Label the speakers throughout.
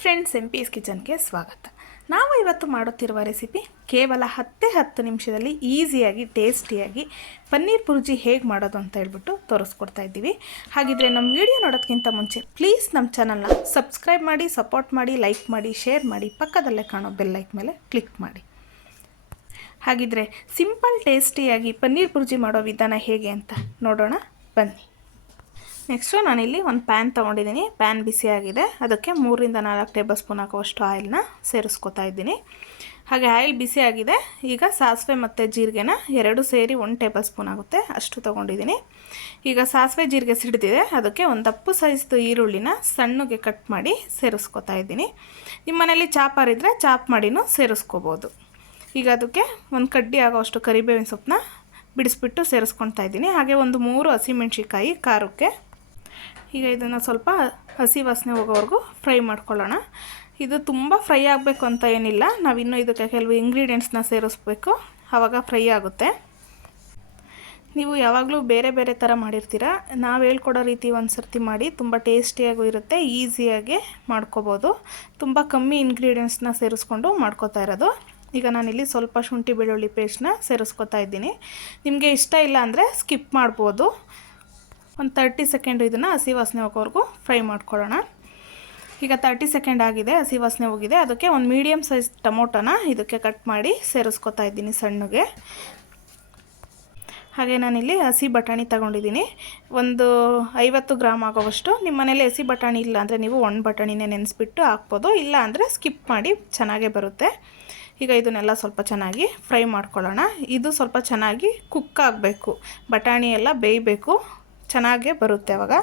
Speaker 1: Friends M P S ಕಿಚನ್ಗೆ ಸ್ವಾಗತ. ನಾವು ಇವತ್ತು ಮಾಡುತ್ತಿರುವ ರೆಸಿಪಿ ಕೇವಲ ಹತ್ತೇ ಹತ್ತು ನಿಮಿಷದಲ್ಲಿ ಈಸಿಯಾಗಿ, ಟೇಸ್ಟಿಯಾಗಿ ಪನ್ನೀರ್ ಪುರ್ಜಿ ಹೇಗೆ ಮಾಡೋದು ಅಂತ ಹೇಳ್ಬಿಟ್ಟು ತೋರಿಸ್ಕೊಡ್ತಾ ಇದ್ದೀವಿ. ಹಾಗಿದ್ರೆ ನಮ್ಮ ವಿಡಿಯೋ ನೋಡೋದಕ್ಕಿಂತ ಮುಂಚೆ ಪ್ಲೀಸ್ ನಮ್ಮ ಚಾನಲ್ನ ಸಬ್ಸ್ಕ್ರೈಬ್ ಮಾಡಿ, ಸಪೋರ್ಟ್ ಮಾಡಿ, ಲೈಕ್ ಮಾಡಿ, ಶೇರ್ ಮಾಡಿ, ಪಕ್ಕದಲ್ಲೇ ಕಾಣೋ ಬೆಲ್ ಲೈಕ್ ಮೇಲೆ ಕ್ಲಿಕ್ ಮಾಡಿ. ಹಾಗಿದ್ರೆ ಸಿಂಪಲ್, ಟೇಸ್ಟಿಯಾಗಿ ಪನ್ನೀರ್ ಪುರ್ಜಿ ಮಾಡೋ ವಿಧಾನ ಹೇಗೆ ಅಂತ ನೋಡೋಣ. ಬನ್ನಿ. ನೆಕ್ಸ್ಟು ನಾನಿಲ್ಲಿ ಒಂದು ಪ್ಯಾನ್ ತೊಗೊಂಡಿದ್ದೀನಿ ಪ್ಯಾನ್ ಬಿಸಿಯಾಗಿದೆ ಅದಕ್ಕೆ ಮೂರಿಂದ ನಾಲ್ಕು ಟೇಬಲ್ ಸ್ಪೂನ್ ಹಾಕುವಷ್ಟು ಆಯಿಲ್ನ ಸೇರಿಸ್ಕೊತಾ ಇದ್ದೀನಿ. ಹಾಗೆ ಆಯಿಲ್ ಬಿಸಿಯಾಗಿದೆ ಈಗ ಸಾಸಿವೆ ಮತ್ತು ಜೀರಿಗೆನ ಎರಡು ಸೇರಿ ಒಂದು ಟೇಬಲ್ ಸ್ಪೂನ್ ಆಗುತ್ತೆ. ಅಷ್ಟು ತೊಗೊಂಡಿದ್ದೀನಿ ಈಗ ಸಾಸಿವೆ ಜೀರಿಗೆ ಸಿಡಿದಿದೆ. ಅದಕ್ಕೆ ಒಂದು ದಪ್ಪು ಸೈಜ್ದು ಈರುಳ್ಳಿನ ಸಣ್ಣಗೆ ಕಟ್ ಮಾಡಿ ಸೇರಿಸ್ಕೊತಾ ಇದ್ದೀನಿ. ನಿಮ್ಮ ಮನೇಲಿ ಚಾಪರ್ ಚಾಪ್ ಮಾಡಿನೂ ಸೇರಿಸ್ಕೋಬೋದು. ಈಗ ಅದಕ್ಕೆ ಒಂದು ಕಡ್ಡಿ ಆಗೋವಷ್ಟು ಕರಿಬೇವಿನ ಸೊಪ್ಪನ್ನ ಬಿಡಿಸ್ಬಿಟ್ಟು ಸೇರಿಸ್ಕೊತಾ ಇದ್ದೀನಿ. ಹಾಗೆ ಒಂದು ಮೂರು ಹಸಿಮೆಣ್ಸಿಕಾಯಿ ಖಾರಕ್ಕೆ ಈಗ ಇದನ್ನು ಸ್ವಲ್ಪ ಹಸಿ ವಾಸನೆ ಹೋಗೋವರೆಗೂ ಫ್ರೈ ಮಾಡ್ಕೊಳ್ಳೋಣ. ಇದು ತುಂಬ ಫ್ರೈ ಆಗಬೇಕು ಅಂತ ಏನಿಲ್ಲ. ನಾವಿನ್ನೂ ಇದಕ್ಕೆ ಕೆಲವು ಇಂಗ್ರೀಡಿಯೆಂಟ್ಸ್ನ ಸೇರಿಸ್ಬೇಕು. ಆವಾಗ ಫ್ರೈ ಆಗುತ್ತೆ. ನೀವು ಯಾವಾಗಲೂ ಬೇರೆ ಬೇರೆ ಥರ ಮಾಡಿರ್ತೀರ? ನಾವು ಹೇಳ್ಕೊಡೋ ರೀತಿ ಒಂದು ಸರ್ತಿ ಮಾಡಿ ತುಂಬ ಟೇಸ್ಟಿಯಾಗೂ ಇರುತ್ತೆ, ಈಸಿಯಾಗಿ ಮಾಡ್ಕೋಬೋದು. ತುಂಬ ಕಮ್ಮಿ ಇಂಗ್ರೀಡಿಯೆಂಟ್ಸ್ನ ಸೇರಿಸ್ಕೊಂಡು ಮಾಡ್ಕೋತಾ ಇರೋದು. ಈಗ ನಾನಿಲ್ಲಿ ಸ್ವಲ್ಪ ಶುಂಠಿ ಬೆಳ್ಳುಳ್ಳಿ ಪೇಸ್ಟ್ನ ಸೇರಿಸ್ಕೊತಾ ಇದ್ದೀನಿ. ನಿಮಗೆ ಇಷ್ಟ ಇಲ್ಲ ಅಂದರೆ ಸ್ಕಿಪ್ ಮಾಡ್ಬೋದು. ಒಂದು ತರ್ಟಿ ಸೆಕೆಂಡ್ ಇದನ್ನು ಹಸಿ ವಾಸನೆ ಹೋಗೋವರೆಗೂ ಫ್ರೈ ಮಾಡ್ಕೊಳ್ಳೋಣ. ಈಗ ತರ್ಟಿ ಸೆಕೆಂಡ್ ಆಗಿದೆ, ಹಸಿ ವಾಸನೆ ಹೋಗಿದೆ. ಅದಕ್ಕೆ ಒಂದು ಮೀಡಿಯಮ್ ಸೈಜ್ ಟೊಮೊಟೊನ ಇದಕ್ಕೆ ಕಟ್ ಮಾಡಿ ಸೇರಿಸ್ಕೊತಾ ಇದ್ದೀನಿ ಸಣ್ಣಗೆ. ಹಾಗೆ ನಾನಿಲ್ಲಿ ಹಸಿ ಬಟಾಣಿ ತಗೊಂಡಿದ್ದೀನಿ. ಒಂದು ಐವತ್ತು ಗ್ರಾಮ್ ಆಗೋವಷ್ಟು ನಿಮ್ಮ ಮನೇಲಿ ಹಸಿ ಬಟಾಣಿ ಇಲ್ಲ ಅಂದರೆ ನೀವು ಒಣ ಬಟಾಣಿನೇ ನೆನೆಸ್ಬಿಟ್ಟು ಹಾಕ್ಬೋದು, ಇಲ್ಲ ಅಂದರೆ ಸ್ಕಿಪ್ ಮಾಡಿ ಚೆನ್ನಾಗೇ ಬರುತ್ತೆ. ಈಗ ಇದನ್ನೆಲ್ಲ ಸ್ವಲ್ಪ ಚೆನ್ನಾಗಿ ಫ್ರೈ ಮಾಡ್ಕೊಳ್ಳೋಣ. ಇದು ಸ್ವಲ್ಪ ಚೆನ್ನಾಗಿ ಕುಕ್ ಆಗಬೇಕು. ಬಟಾಣಿ ಎಲ್ಲ ಬೇಯಬೇಕು. ಚೆನ್ನಾಗೇ ಬರುತ್ತೆ ಅವಾಗ.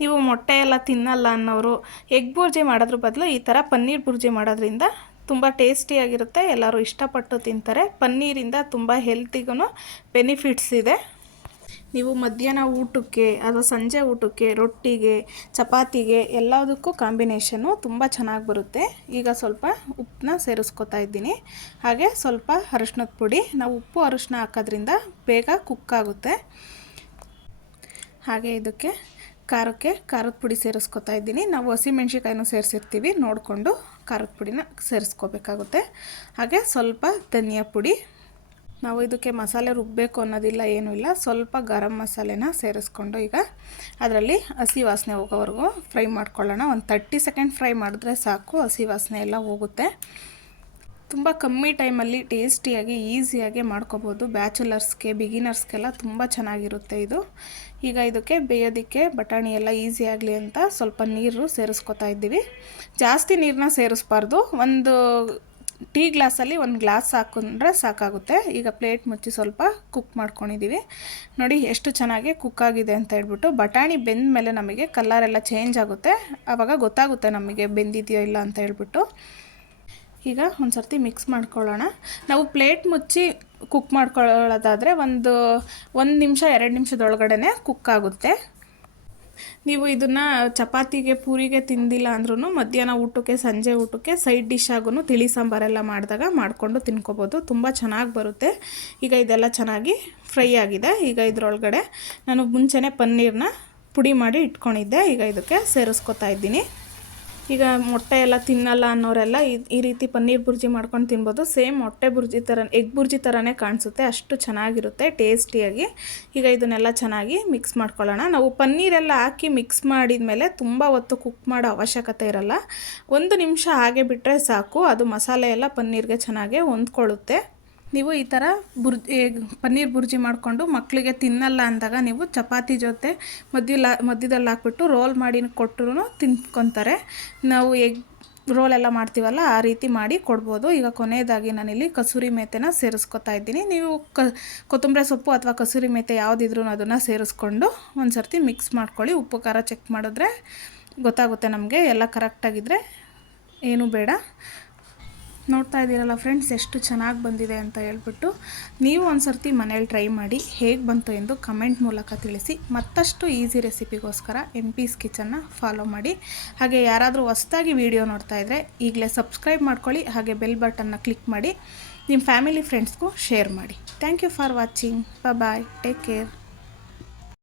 Speaker 1: ನೀವು ಮೊಟ್ಟೆ ಎಲ್ಲ ತಿನ್ನಲ್ಲ ಅನ್ನೋರು ಎಗ್ ಬುರ್ಜಿ ಮಾಡೋದ್ರ ಬದಲು ಈ ಥರ ಪನ್ನೀರ್ ಬುರ್ಜಿ ಮಾಡೋದ್ರಿಂದ ತುಂಬ ಟೇಸ್ಟಿಯಾಗಿರುತ್ತೆ ಎಲ್ಲರೂ ಇಷ್ಟಪಟ್ಟು ತಿಂತಾರೆ. ಪನ್ನೀರಿಂದ ತುಂಬ ಹೆಲ್ತಿಗೂ ಬೆನಿಫಿಟ್ಸ್ ಇದೆ. ನೀವು ಮಧ್ಯಾಹ್ನ ಊಟಕ್ಕೆ ಅಥವಾ ಸಂಜೆ ಊಟಕ್ಕೆ ರೊಟ್ಟಿಗೆ, ಚಪಾತಿಗೆ ಎಲ್ಲದಕ್ಕೂ ಕಾಂಬಿನೇಷನು ತುಂಬ ಚೆನ್ನಾಗಿ ಬರುತ್ತೆ. ಈಗ ಸ್ವಲ್ಪ ಉಪ್ಪನ್ನ ಸೇರಿಸ್ಕೊತಾ ಇದ್ದೀನಿ. ಹಾಗೆ ಸ್ವಲ್ಪ ಅರಶಿನದ ಪುಡಿ. ನಾವು ಉಪ್ಪು ಅರಶಿನ ಹಾಕೋದ್ರಿಂದ ಬೇಗ ಕುಕ್ ಆಗುತ್ತೆ. ಹಾಗೆ ಇದಕ್ಕೆ ಖಾರಕ್ಕೆ ಖಾರದ ಪುಡಿ ಸೇರಿಸ್ಕೊತಾ ಇದ್ದೀನಿ. ನಾವು ಹಸಿಮೆಣ್ಸಿಕಾಯಿನೂ ಸೇರಿಸಿರ್ತೀವಿ. ನೋಡಿಕೊಂಡು ಖಾರದ ಪುಡಿನ ಸೇರಿಸ್ಕೋಬೇಕಾಗುತ್ತೆ. ಹಾಗೆ ಸ್ವಲ್ಪ ಧನಿಯಾ ಪುಡಿ. ನಾವು ಇದಕ್ಕೆ ಮಸಾಲೆ ರುಬ್ಬಬೇಕು ಅನ್ನೋದಿಲ್ಲ, ಏನೂ ಇಲ್ಲ. ಸ್ವಲ್ಪ ಗರಂ ಮಸಾಲೆನ ಸೇರಿಸ್ಕೊಂಡು ಈಗ ಅದರಲ್ಲಿ ಹಸಿ ವಾಸನೆ ಹೋಗೋವರೆಗೂ ಫ್ರೈ ಮಾಡ್ಕೊಳ್ಳೋಣ. ಒಂದು ತರ್ಟಿ ಸೆಕೆಂಡ್ ಫ್ರೈ ಮಾಡಿದ್ರೆ ಸಾಕು. ಹಸಿ ವಾಸನೆ ಎಲ್ಲ ಹೋಗುತ್ತೆ. ತುಂಬ ಕಮ್ಮಿ ಟೈಮಲ್ಲಿ ಟೇಸ್ಟಿಯಾಗಿ, ಈಸಿಯಾಗಿ ಮಾಡ್ಕೋಬೋದು. ಬ್ಯಾಚುಲರ್ಸ್ಗೆ, ಬಿಗಿನರ್ಸ್ಗೆಲ್ಲ ತುಂಬ ಚೆನ್ನಾಗಿರುತ್ತೆ ಇದು. ಈಗ ಇದಕ್ಕೆ ಬೇಯೋದಕ್ಕೆ ಬಟಾಣಿ ಎಲ್ಲ ಈಸಿ ಆಗಲಿ ಅಂತ ಸ್ವಲ್ಪ ನೀರು ಸೇರಿಸ್ಕೊತಾ ಇದ್ದೀವಿ. ಜಾಸ್ತಿ ನೀರನ್ನ ಸೇರಿಸ್ಬಾರ್ದು. ಒಂದು ಟೀ ಗ್ಲಾಸಲ್ಲಿ ಒಂದು ಗ್ಲಾಸ್ ಹಾಕೊಂಡ್ರೆ ಸಾಕಾಗುತ್ತೆ. ಈಗ ಪ್ಲೇಟ್ ಮುಚ್ಚಿ ಸ್ವಲ್ಪ ಕುಕ್ ಮಾಡ್ಕೊಂಡಿದ್ದೀವಿ. ನೋಡಿ ಎಷ್ಟು ಚೆನ್ನಾಗಿ ಕುಕ್ ಆಗಿದೆ ಅಂತ ಹೇಳ್ಬಿಟ್ಟು ಬಟಾಣಿ ಬೆಂದ ಮೇಲೆ ನಮಗೆ ಕಲ್ಲರೆಲ್ಲ ಚೇಂಜ್ ಆಗುತ್ತೆ. ಆವಾಗ ಗೊತ್ತಾಗುತ್ತೆ ನಮಗೆ ಬೆಂದಿದೆಯೋ ಇಲ್ಲ ಅಂತ ಹೇಳ್ಬಿಟ್ಟು. ಈಗ ಒಂದು ಸರ್ತಿ ಮಿಕ್ಸ್ ಮಾಡ್ಕೊಳ್ಳೋಣ. ನಾವು ಪ್ಲೇಟ್ ಮುಚ್ಚಿ ಕುಕ್ ಮಾಡ್ಕೊಳ್ಳೋದಾದರೆ ಒಂದು ಒಂದು ನಿಮಿಷ, ಎರಡು ನಿಮಿಷದೊಳಗಡೆ ಕುಕ್ ಆಗುತ್ತೆ. ನೀವು ಇದನ್ನು ಚಪಾತಿಗೆ, ಪೂರಿಗೆ ತಿಂದಿಲ್ಲ ಅಂದ್ರೂ ಮಧ್ಯಾಹ್ನ ಊಟಕ್ಕೆ, ಸಂಜೆ ಊಟಕ್ಕೆ ಸೈಡ್ ಡಿಶ್ ಆಗೂ ತಿಳಿ ಸಾಂಬಾರೆಲ್ಲ ಮಾಡಿದಾಗ ಮಾಡಿಕೊಂಡು ತಿನ್ಕೋಬೋದು. ತುಂಬ ಚೆನ್ನಾಗಿ ಬರುತ್ತೆ. ಈಗ ಇದೆಲ್ಲ ಚೆನ್ನಾಗಿ ಫ್ರೈ ಆಗಿದೆ. ಈಗ ಇದರೊಳಗಡೆ ನಾನು ಮುಂಚೆನೇ ಪನ್ನೀರನ್ನ ಪುಡಿ ಮಾಡಿ ಇಟ್ಕೊಂಡಿದ್ದೆ. ಈಗ ಇದಕ್ಕೆ ಸೇರಿಸ್ಕೊತಾ ಇದ್ದೀನಿ. ಈಗ ಮೊಟ್ಟೆ ಎಲ್ಲ ತಿನ್ನಲ್ಲ ಅನ್ನೋರೆಲ್ಲ ಈ ರೀತಿ ಪನ್ನೀರ್ ಬುರ್ಜಿ ಮಾಡ್ಕೊಂಡು ತಿನ್ಬೋದು. ಸೇಮ್ ಮೊಟ್ಟೆ ಬುರ್ಜಿ ಥರ ಎಗ್ ಬುರ್ಜಿ ಥರನೇ ಕಾಣಿಸುತ್ತೆ. ಅಷ್ಟು ಚೆನ್ನಾಗಿರುತ್ತೆ, ಟೇಸ್ಟಿಯಾಗಿ. ಈಗ ಇದನ್ನೆಲ್ಲ ಚೆನ್ನಾಗಿ ಮಿಕ್ಸ್ ಮಾಡ್ಕೊಳ್ಳೋಣ. ನಾವು ಪನ್ನೀರೆಲ್ಲ ಹಾಕಿ ಮಿಕ್ಸ್ ಮಾಡಿದ ಮೇಲೆ ತುಂಬ ಹೊತ್ತು ಕುಕ್ ಮಾಡೋ ಅವಶ್ಯಕತೆ ಇರಲ್ಲ. ಒಂದು ನಿಮಿಷ ಹಾಗೆ ಬಿಟ್ಟರೆ ಸಾಕು. ಅದು ಮಸಾಲೆ ಎಲ್ಲ ಪನ್ನೀರ್ಗೆ ಚೆನ್ನಾಗಿ ಹೊಂದ್ಕೊಳ್ಳುತ್ತೆ. ನೀವು ಈ ಥರ ಬುರ್ಜಿ ಪನ್ನೀರ್ ಬುರ್ಜಿ ಮಾಡಿಕೊಂಡು ಮಕ್ಕಳಿಗೆ ತಿನ್ನಲ್ಲ ಅಂದಾಗ ನೀವು ಚಪಾತಿ ಜೊತೆ ಮಧ್ಯಲ ಮಧ್ಯದಲ್ಲಿ ಹಾಕ್ಬಿಟ್ಟು ರೋಲ್ ಮಾಡಿ ಕೊಟ್ಟರು ತಿನ್ಕೊತಾರೆ. ನಾವು ಎಗ್ ರೋಲ್ ಎಲ್ಲ ಮಾಡ್ತೀವಲ್ಲ, ಆ ರೀತಿ ಮಾಡಿ ಕೊಡ್ಬೋದು. ಈಗ ಕೊನೆಯದಾಗಿ ನಾನಿಲ್ಲಿ ಕಸೂರಿ ಮೇತೆನ ಸೇರಿಸ್ಕೊತಾ ಇದ್ದೀನಿ. ನೀವು ಕ ಕೊತ್ತಂಬರಿ ಸೊಪ್ಪು ಅಥವಾ ಕಸೂರಿ ಮೇತೆ ಯಾವುದಿದ್ರೂ ಅದನ್ನು ಸೇರಿಸ್ಕೊಂಡು ಒಂದು ಸರ್ತಿ ಮಿಕ್ಸ್ ಮಾಡ್ಕೊಳ್ಳಿ. ಉಪ್ಪು, ಖಾರ ಚೆಕ್ ಮಾಡಿದ್ರೆ ಗೊತ್ತಾಗುತ್ತೆ ನಮಗೆ. ಎಲ್ಲ ಕರೆಕ್ಟಾಗಿದ್ದರೆ ಏನೂ ಬೇಡ. ನೋಡ್ತಾ ಇದ್ದೀರಲ್ಲ ಫ್ರೆಂಡ್ಸ್ ಎಷ್ಟು ಚೆನ್ನಾಗಿ ಬಂದಿದೆ ಅಂತ ಹೇಳ್ಬಿಟ್ಟು ನೀವು ಒಂದು ಸರ್ತಿ ಮನೇಲಿ ಟ್ರೈ ಮಾಡಿ ಹೇಗೆ ಬಂತು ಎಂದು ಕಮೆಂಟ್ ಮೂಲಕ ತಿಳಿಸಿ. ಮತ್ತಷ್ಟು ಈಸಿ ರೆಸಿಪಿಗೋಸ್ಕರ ಎಂ ಪೀಸ್ ಕಿಚನ್ನ ಫಾಲೋ ಮಾಡಿ. ಹಾಗೆ ಯಾರಾದರೂ ಹೊಸ್ದಾಗಿ ವಿಡಿಯೋ ನೋಡ್ತಾ ಇದ್ದರೆ ಈಗಲೇ ಸಬ್ಸ್ಕ್ರೈಬ್ ಮಾಡ್ಕೊಳ್ಳಿ, ಹಾಗೆ ಬೆಲ್ ಬಟನ್ನ ಕ್ಲಿಕ್ ಮಾಡಿ. ನಿಮ್ಮ ಫ್ಯಾಮಿಲಿ ಫ್ರೆಂಡ್ಸ್ಗೂ ಶೇರ್ ಮಾಡಿ. Thank you for watching bye take care